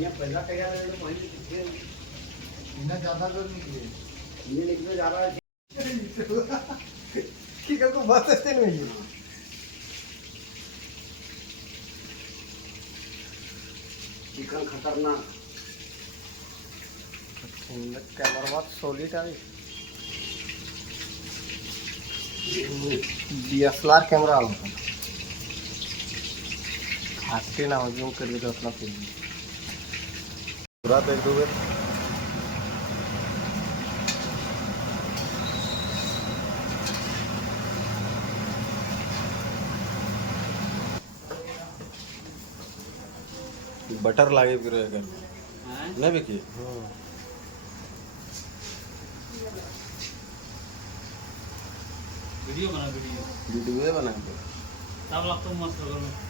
यहाँ पैसा क्या है तो पानी कितने इतना ज्यादा तो निकले ये निकले जा रहा है कि कल को बात करते नहीं है चिकन खतरनाक कैमरा बात सॉलिड आहे DSLR कॅमेरा आला होता हाते नाव घेऊन करत असला पूर्वी रात एक दो बटर लागे फिर अगर नहीं भी की वीडियो बना वीडियो बना तब लगता मस्त होगा